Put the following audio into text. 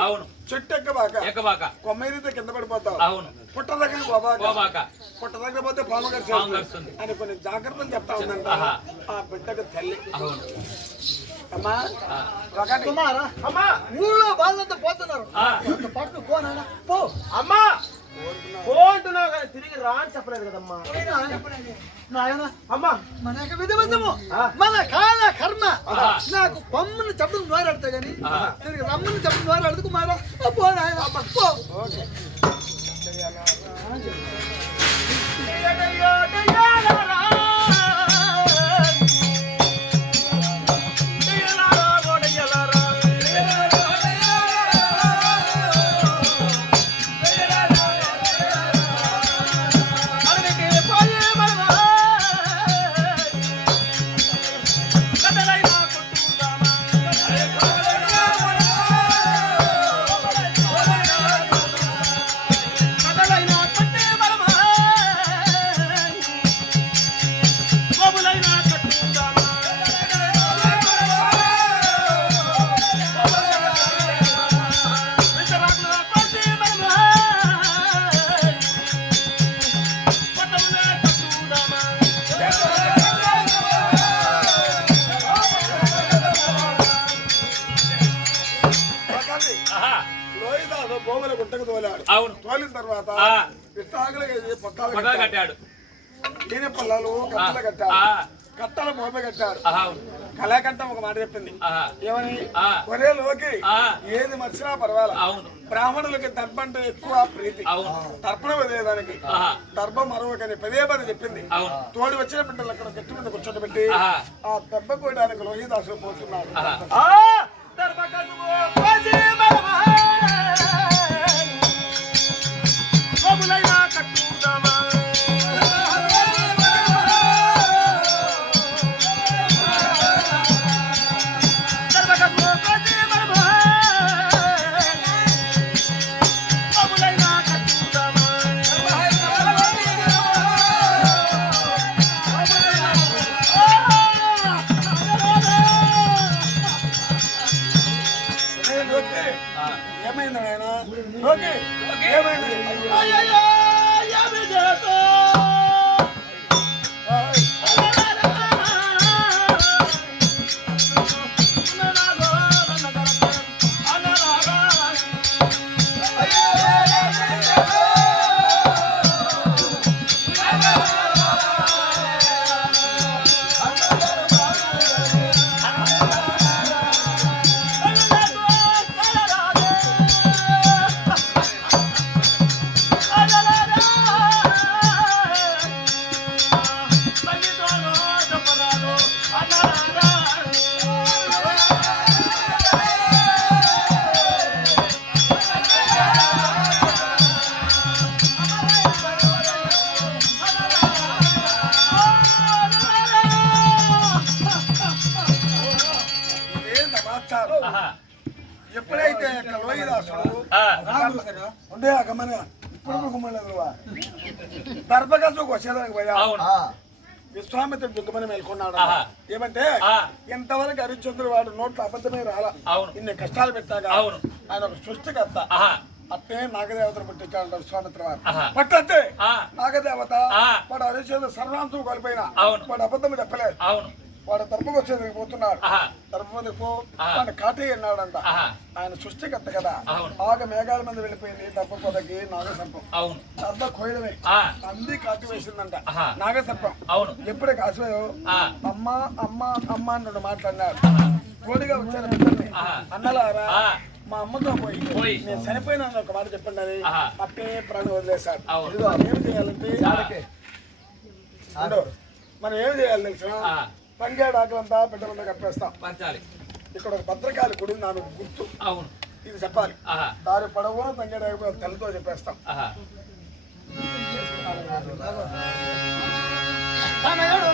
అవును. చెట్టు ఎక్కబాక? ఎక్కబాక? కొమ్మైతే కింద పడిపోతావు. అవును. పుట్ట దగ్గర పుట్ట పోతే పాము కరిచేస్తుంది. అని కొన్ని జాగ్రత్తలు చెప్తా ఉందంట. ఆ బిడ్డకు తల్లి. అవును. అమ్మా. ఒకటి కుమారా అమ్మా ఊళ్ళో వాళ్ళంతా పోతున్నారు. పట్టు పో అమ్మా. పోంటున్నావు కానీ తిరిగి రా అని చెప్పలేదు కదమ్మా. నాయన. అమ్మా. మన యొక్క ఆ. మన కాల కర్మ పొమ్మని చెప్పడం గాని ఆహా. తిరిగి రమ్మని చెప్పడం ద్వారాడదు కుమారా ఆ, పో నాయన పో భూముల గుట్టకు తోలాడు. అవును. తోలిన తర్వాత పొట్టాలు పగలు కట్టాడు. ఈయన పొలాలు కట్టలు. కట్టాడు. కట్టల మోప కట్టాడు. కళాకంఠం ఒక మాట చెప్పింది. ఏమని? ఆ. ఒరే లోకి. ఏది మర్చినా పర్వాలేదు అవును. బ్రాహ్మణులకి దర్భంటే ఎక్కువ ప్రీతి. అవును. తర్పణ వదిలేదానికి. దర్భం మరొకని పదే పది చెప్పింది. అవును. తోడు వచ్చిన బిడ్డలు అక్కడ గట్టి మీద కూర్చోబెట్టి ఆహా. ఆ దెబ్బ కోయడానికి లోహిదాసులు పోతున్నాడు. ఏమైంది లోకి ఏమైంది? లోహిదాసుడు. ఉండే ఆ గమన ఇప్పుడు గుమ్మలేదు దర్భగజుకు వచ్చేదానికి పోయా అవును విశ్వామిత్రుడు దుఃఖమని మేల్కొన్నాడు. ఏమంటే ఆ. ఇంతవరకు హరిశ్చంద్రుడు వాడు నోట్లో అబద్ధమే రాలా అవును ఇన్ని కష్టాలు పెట్టాక అవును. ఆయన ఒక సృష్టికర్త. అట్టే నాగదేవతను పుట్టించాడు విశ్వామిత్ర వారు. పట్టంతే. నాగదేవత ఆ. వాడు హరిశ్చంద్ర సర్వాంతం కలిపోయిన. వాడు అబద్ధం చెప్పలేదు అవును వాడు తరపుకు వచ్చేందుకు పోతున్నాడు. తరపు పో ఆహా. వాడు కాటే అన్నాడంట. ఆయన సృష్టికర్త కదా అవును. ఆగ మేఘాల మీద వెళ్ళిపోయింది దెబ్బ పొదకి నాగసర్పం అవును దెబ్బ కోయడమే. అంది కాటు వేసిందంట. నాగసర్పం అవును ఎప్పుడే కాసిపోయావు ఆ. అమ్మ అమ్మ అమ్మ అన్నాడు మాట్లాడినాడు. తోడుగా వచ్చారు. అన్నలారా. మా అమ్మతో పోయి. నేను చనిపోయినాను ఒక మాట చెప్పండి. అట్టే ప్రాణం వదిలేశాడు. ఇదిగో ఏం చేయాలంటే. మనం ఏం చేయాలి తెలిసిన ఆ. పంగాడు ఆకలంతా బిడ్డలంతా కప్పేస్తాం. పంచాలి. ఇక్కడ ఒక భద్రకాళి గుడి నాకు గుర్తు. అవును. ఇది చెప్పాలి. దారి పడవ తంగేడు ఆగిపోయి తెల్లతో చెప్పేస్తాం. తనయుడు